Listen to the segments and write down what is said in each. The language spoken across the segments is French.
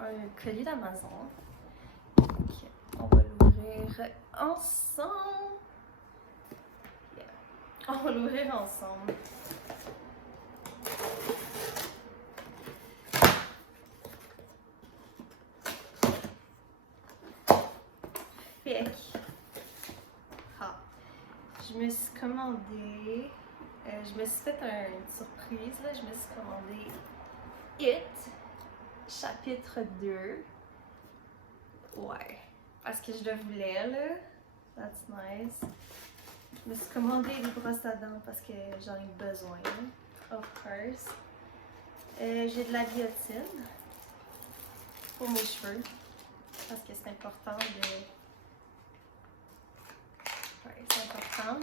un colis d'Amazon. On va l'ouvrir ensemble. Yeah. On va l'ouvrir ensemble. Fait que, je me suis commandé, je me suis fait une surprise, là. Je me suis commandé It, chapitre 2. Ouais, parce que je le voulais, là. That's nice. Je me suis commandé des brosses à dents parce que j'en ai besoin, of course. J'ai de la biotine pour mes cheveux parce que c'est important de... Ouais, c'est important.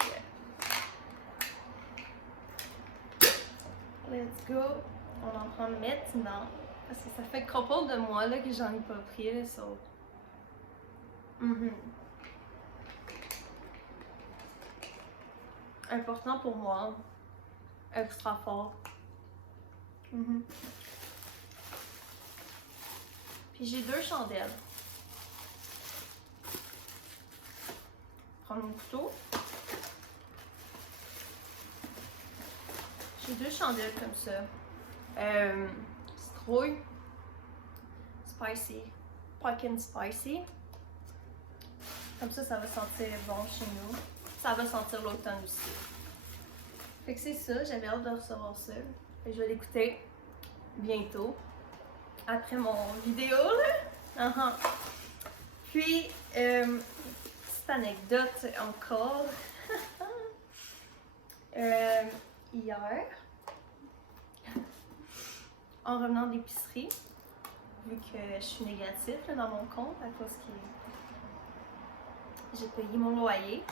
Yeah. Let's go. On en prend maintenant parce que ça fait un couple de mois là, que j'en ai pas pris, là, so... Important pour moi. Extra fort. Puis j'ai 2 chandelles. Prendre mon couteau. J'ai 2 chandelles comme ça. Citrouille. Spicy. Pumpkin spicy. Comme ça va sentir bon chez nous. Ça va sentir l'automne aussi. Fait que c'est ça, j'avais hâte de recevoir ça. Et je vais l'écouter bientôt. Après mon vidéo, là. Puis, petite anecdote encore. Hier, en revenant d'épicerie, vu que je suis négative là, dans mon compte à cause que j'ai payé mon loyer.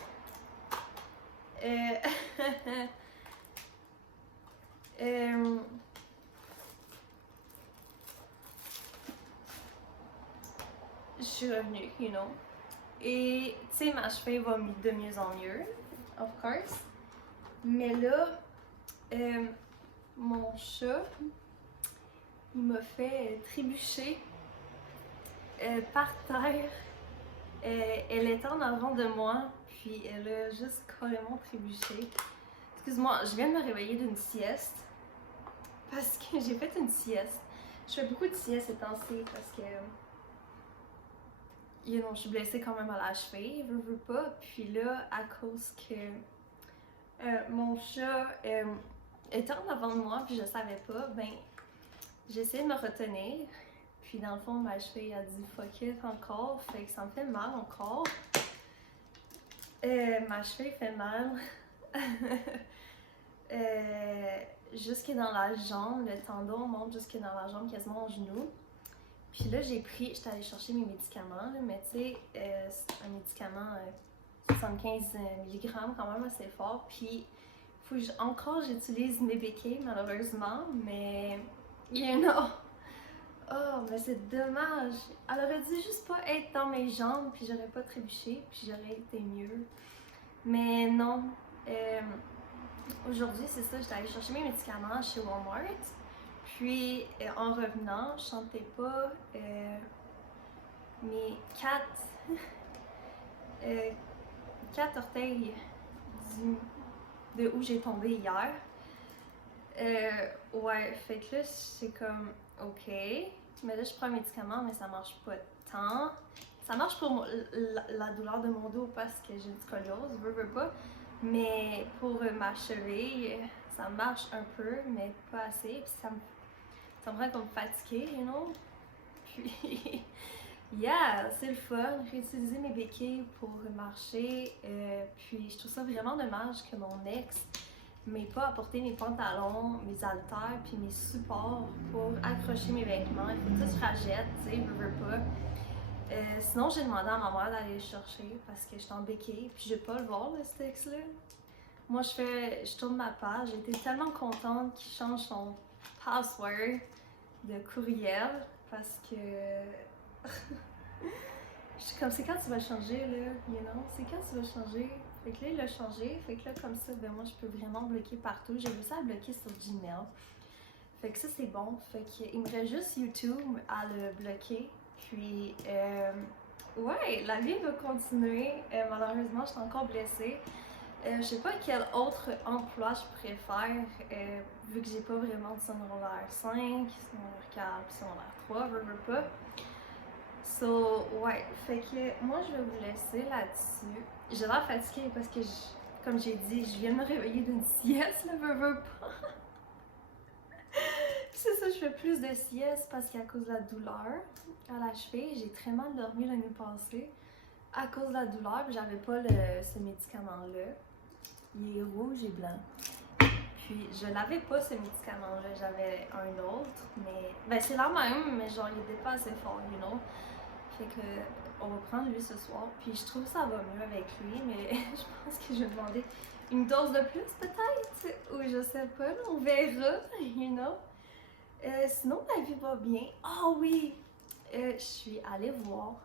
Je suis revenue, you know. Et tu sais, ma cheville va de mieux en mieux, of course. Mais là, mon chat, il m'a fait trébucher par terre. Elle était en avant de moi, puis elle a juste carrément trébuché. Excuse-moi, je viens de me réveiller d'une sieste parce que j'ai fait une sieste. Je fais beaucoup de siestes ces temps-ci parce que you know, je suis blessée quand même à la cheville, veux pas. Puis là, à cause que mon chat était en avant de moi, puis je savais pas, ben j'ai essayé de me retenir. Puis dans le fond, ma cheville a dit fuck it encore, fait que ça me fait mal encore. Ma cheville fait mal. Jusque dans la jambe, le tendon monte jusque dans la jambe, quasiment au genou. Puis là, j'étais allée chercher mes médicaments, là, mais tu sais, c'est un médicament 75 mg quand même assez fort. Puis, faut que encore j'utilise mes béquilles, malheureusement, mais you know. Oh, mais c'est dommage. Elle aurait dû juste pas être dans mes jambes, puis j'aurais pas trébuché, puis j'aurais été mieux. Mais non. Aujourd'hui, c'est ça, j'étais allée chercher mes médicaments chez Walmart. Puis, en revenant, je sentais pas mes 4 orteils de où j'ai tombé hier. Ouais, fait que là, c'est comme, ok. Mais là, je prends un médicament, mais ça marche pas tant. Ça marche pour la douleur de mon dos parce que j'ai une scoliose, veux pas. Mais pour ma cheville, ça marche un peu, mais pas assez. Puis ça me rend comme fatiguée, you know? Puis, yeah, c'est le fun. J'ai utilisé mes béquilles pour marcher. Puis, je trouve ça vraiment dommage que mon ex m'ait pas apporté mes pantalons, mes haltères, puis mes supports pour accrocher mes vêtements. Il faut que je rachète, tu sais, veux pas. Sinon, j'ai demandé à ma mère d'aller le chercher parce que j'étais en béquille. Puis, je vais pas le voir, là, ce texte-là. Moi, je tourne ma page. J'étais tellement contente qu'il change son password de courriel parce que je suis comme, c'est quand tu vas changer là, you know? C'est quand tu vas changer? Fait que là, il a changé, fait que là, comme ça, ben moi, je peux vraiment bloquer partout. J'ai réussi à bloquer sur Gmail. Fait que ça c'est bon. Fait qu'il me reste juste YouTube à le bloquer. Puis ouais, la vie va continuer. Malheureusement, je suis encore blessée. Je sais pas quel autre emploi je pourrais faire, vu que j'ai pas vraiment de secondaire 5, secondaire 4, secondaire 3, veux pas. So, ouais, fait que moi je vais vous laisser là-dessus. J'ai l'air fatiguée parce que, comme j'ai dit, je viens de me réveiller d'une sieste, là, veux pas. C'est ça, je fais plus de sieste parce qu'à cause de la douleur à la cheville, j'ai très mal dormi l'année passée. À cause de la douleur, j'avais pas ce médicament-là. Il est rouge et blanc. Puis je n'avais pas ce médicament-là, j'avais un autre, mais ben c'est la même, mais genre il était pas assez fort, you know. Fait que on va prendre lui ce soir, puis je trouve que ça va mieux avec lui, mais je pense que je vais demander une dose de plus peut-être, ou je sais pas, là, on verra, you know. Sinon la vie va bien. Ah oui, je suis allée voir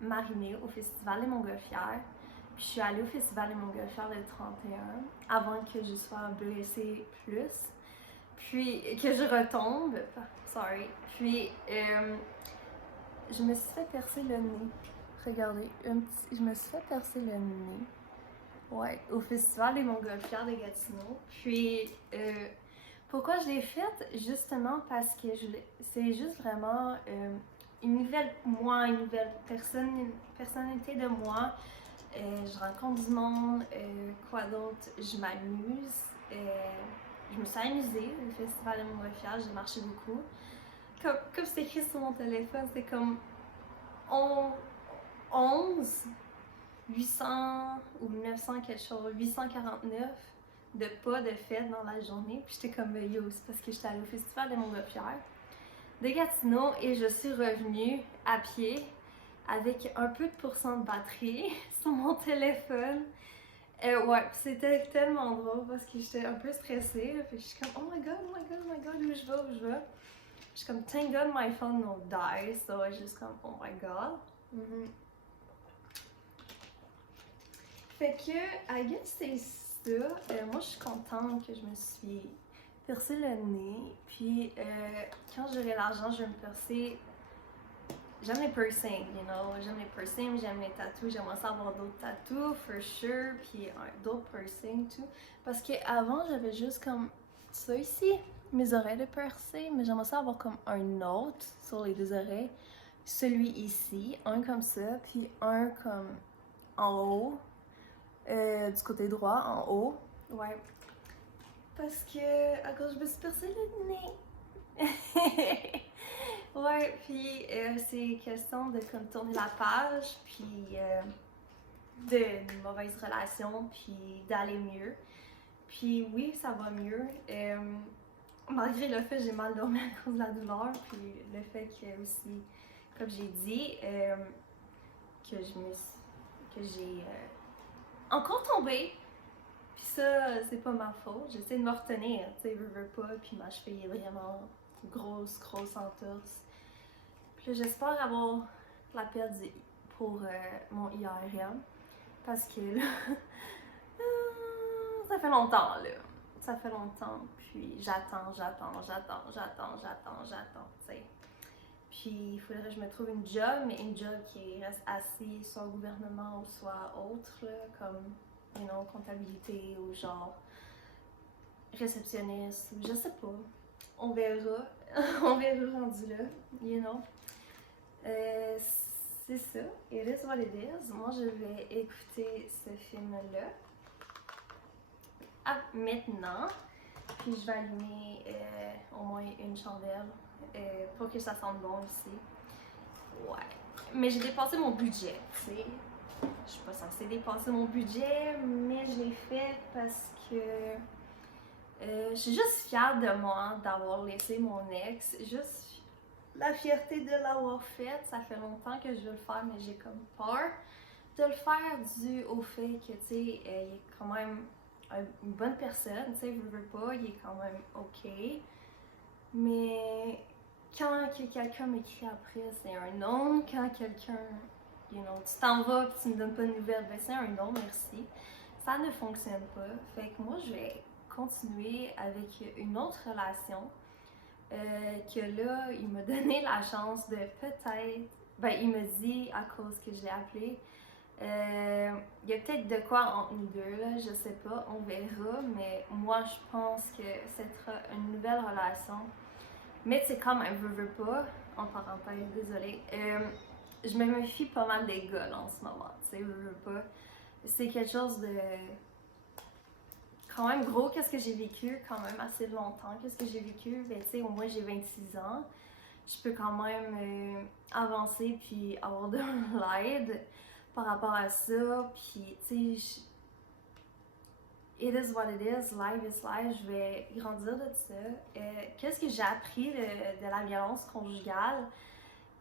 Marinée au Festival des Montgolfières. Puis je suis allée au Festival des Montgolfières le 31 avant que je sois blessée plus. Puis que je retombe. Sorry. Puis je me suis fait percer le nez. Regardez, je me suis fait percer le nez. Ouais, au Festival des Montgolfières de Gatineau. Puis pourquoi je l'ai faite? Justement parce que c'est juste vraiment une nouvelle moi, une nouvelle personnalité de moi. Je rencontre du monde, quoi d'autre? Je m'amuse. Je me suis amusée au Festival de Montgolfière, j'ai marché beaucoup. Comme c'est écrit sur mon téléphone, c'est comme 11, 800 ou 900 quelque chose, 849 de pas de fête dans la journée. Puis j'étais comme yo, c'est parce que j'étais allée au Festival de Montgolfière de Gatineau et je suis revenue à pied avec un peu de pourcent de batterie sur mon téléphone. Ouais, c'était tellement drôle parce que j'étais un peu stressée. Là, puis je suis comme, oh my god, oh my god, oh my god, où je vais, où je vais. Je suis comme, thank god my phone will die. So je suis juste comme, oh my god. Fait que, I guess c'est ça. Moi, je suis contente que je me suis percé le nez. Puis, quand j'aurai l'argent, je vais me percer. J'aime les piercings, you know. J'aime les piercings, j'aime les tattoos. J'aimerais ça avoir d'autres tattoos, for sure. Puis d'autres piercings, tout. Parce qu'avant, j'avais juste comme ça ici, mes oreilles de percées. Mais j'aimerais ça avoir comme un autre sur les deux oreilles. Celui ici, un comme ça, puis un comme en haut. Du côté droit, en haut. Ouais. Parce que, à cause je me suis percé le nez. Ouais, puis c'est question de comme tourner la page, puis d'une mauvaise relation, puis d'aller mieux. Puis oui, ça va mieux. Malgré le fait que j'ai mal dormi à cause de la douleur, puis le fait que aussi, comme j'ai dit, que j'ai encore tombé. Puis ça, c'est pas ma faute. J'essaie de me retenir, tu sais, veux pas, puis ma cheville est vraiment grosse entorse. Puis là, j'espère avoir la perte pour mon IRM. Parce que là, ça fait longtemps, là. Ça fait longtemps. Puis j'attends, tu sais. Puis il faudrait que je me trouve une job, mais une job qui reste assise soit au gouvernement ou soit autre, là, comme, you know, comptabilité ou genre réceptionniste, ou je sais pas. On verra. On verra rendu là, you know. C'est ça. It is what it is. Moi, je vais écouter ce film-là. Ah, maintenant. Puis je vais allumer au moins une chandelle pour que ça sente bon ici. Ouais. Mais j'ai dépassé mon budget, tu sais. Je suis pas censée dépasser mon budget, mais je l'ai fait parce que je suis juste fière de moi d'avoir laissé mon ex. Juste la fierté de l'avoir fait. Ça fait longtemps que je veux le faire, mais j'ai comme peur de le faire dû au fait que, tu sais, il est quand même une bonne personne, tu sais, veux pas, il est quand même ok. Mais quand quelqu'un m'écrit après, c'est un non. Quand quelqu'un, you know, tu t'en vas et tu me donnes pas de nouvelles, ben c'est un non, merci. Ça ne fonctionne pas. Fait que moi, je vais continuer avec une autre relation que là, il m'a donné la chance de peut-être, ben il me dit à cause que je l'ai appelé, il y a peut-être de quoi entre nous deux, là, je sais pas, on verra, mais moi je pense que ce sera une nouvelle relation. Mais tu sais, quand même, veux pas, en parenthèse, désolée, je me méfie pas mal des gars là, en ce moment, tu sais, veux pas. C'est quelque chose de quand même gros, qu'est-ce que j'ai vécu, quand même assez longtemps, qu'est-ce que j'ai vécu, ben tu sais, au moins j'ai 26 ans, je peux quand même avancer puis avoir de l'aide par rapport à ça, puis tu sais, it is what it is, life is life, je vais grandir de ça. Qu'est-ce que j'ai appris de la violence conjugale?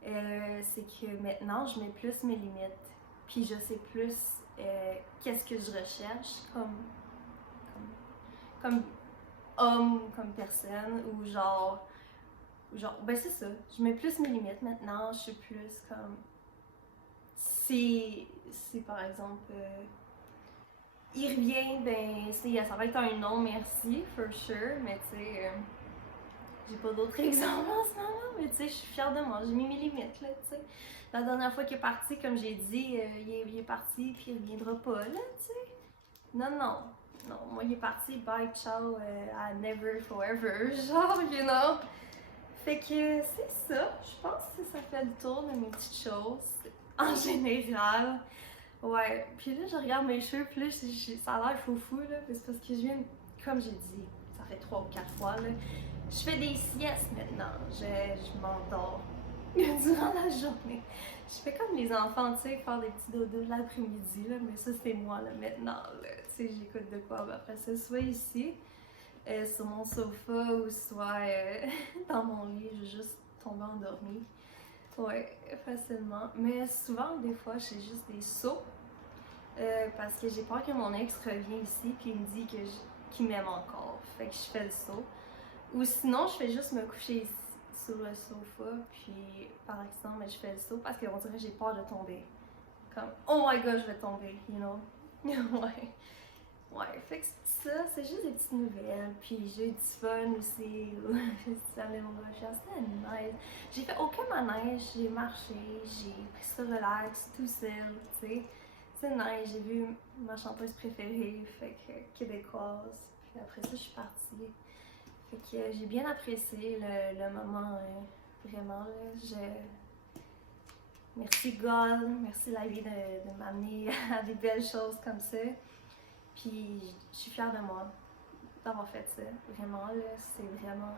C'est que maintenant, je mets plus mes limites, puis je sais plus qu'est-ce que je recherche comme homme, comme personne, ou genre, ben c'est ça, je mets plus mes limites maintenant, je suis plus comme, si par exemple, il revient, ben ça va être un non merci, for sure, mais tu sais, j'ai pas d'autres exemples en ce moment, mais tu sais, je suis fière de moi, j'ai mis mes limites, là, tu sais. La dernière fois qu'il est parti, comme j'ai dit, il est parti, puis il reviendra pas, là, tu sais. Non, non, non, moi il est parti, bye, ciao, à never, forever, genre, you know. Fait que c'est ça, je pense que ça fait le tour de mes petites choses, en général. Ouais, puis là, je regarde mes cheveux, puis là, ça a l'air foufou, là, c'est parce que je viens, comme j'ai dit, ça fait 3 ou 4 fois, là, je fais des siestes maintenant, je m'endors durant la journée. Je fais comme les enfants, tu sais, faire des petits dodos l'après-midi, là, mais ça, c'est moi, là, maintenant, là, tu sais, j'écoute de quoi, après ça, soit ici, sur mon sofa, ou soit dans mon lit, je vais juste tomber endormie. Ouais, facilement. Mais souvent, des fois, j'ai juste des sauts. Parce que j'ai peur que mon ex revienne ici puis il me dit qu'il m'aime encore. Fait que je fais le saut. Ou sinon, je fais juste me coucher ici, sur le sofa, puis par accident, mais je fais le saut parce qu'on dirait que j'ai peur de tomber. Comme, oh my god, je vais tomber, you know? Ouais. Ouais, fait que ça, c'est juste des petites nouvelles. Puis j'ai eu du fun aussi. J'ai amené mon recherche, c'était nice. J'ai fait aucun manège, j'ai marché, j'ai pris ça relax, tout seul, tu sais. C'est nice, j'ai vu ma chanteuse préférée, fait que québécoise. Puis après ça, je suis partie. Fait que j'ai bien apprécié le moment, vraiment. Là, merci God, merci la vie de m'amener à des belles choses comme ça. Puis je suis fière de moi d'avoir fait ça. Vraiment, là, c'est vraiment.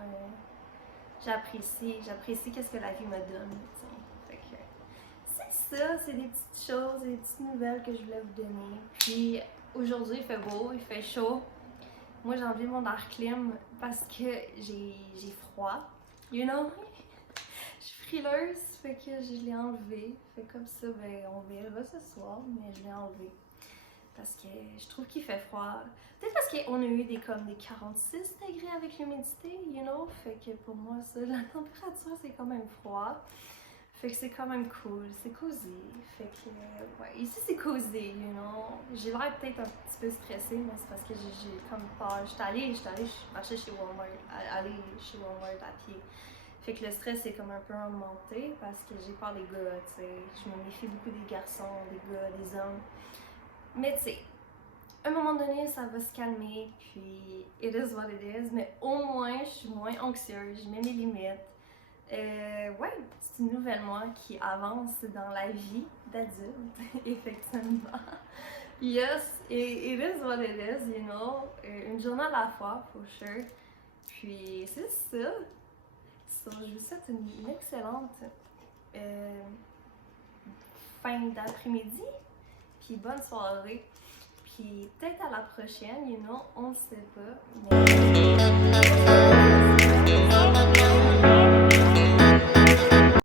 J'apprécie qu'est-ce que la vie me donne. Fait que c'est ça, c'est des petites choses, des petites nouvelles que je voulais vous donner. Puis aujourd'hui, il fait beau, il fait chaud. Moi, j'ai enlevé mon air clim parce que j'ai froid. You know? Je suis frileuse, fait que je l'ai enlevé. Fait comme ça, ben, on verra ce soir, mais je l'ai enlevé. Parce que je trouve qu'il fait froid. Peut-être parce qu'on a eu des 46 degrés avec l'humidité, you know? Fait que pour moi, ça, la température, c'est quand même froid. Fait que c'est quand même cool, c'est cosy. Fait que, ouais, ici c'est cosy, you know. J'ai l'air peut-être un petit peu stressée, mais c'est parce que j'ai comme peur. J'étais allée marcher chez Walmart, aller chez Walmart à pied. Fait que le stress est comme un peu remonté parce que j'ai peur des gars, tu sais. Je me méfie beaucoup des garçons, des gars, des hommes. Mais tu sais, à un moment donné, ça va se calmer, puis it is what it is. Mais au moins, je suis moins anxieuse, je mets mes limites. Ouais, c'est une nouvelle moi qui avance dans la vie d'adulte, effectivement. Yes, it is what it is, you know. Une journée à la fois, for sure. Puis c'est ça. So, je vous souhaite une excellente fin d'après-midi. Puis bonne soirée. Puis peut-être à la prochaine, you know, on ne sait pas. Mais...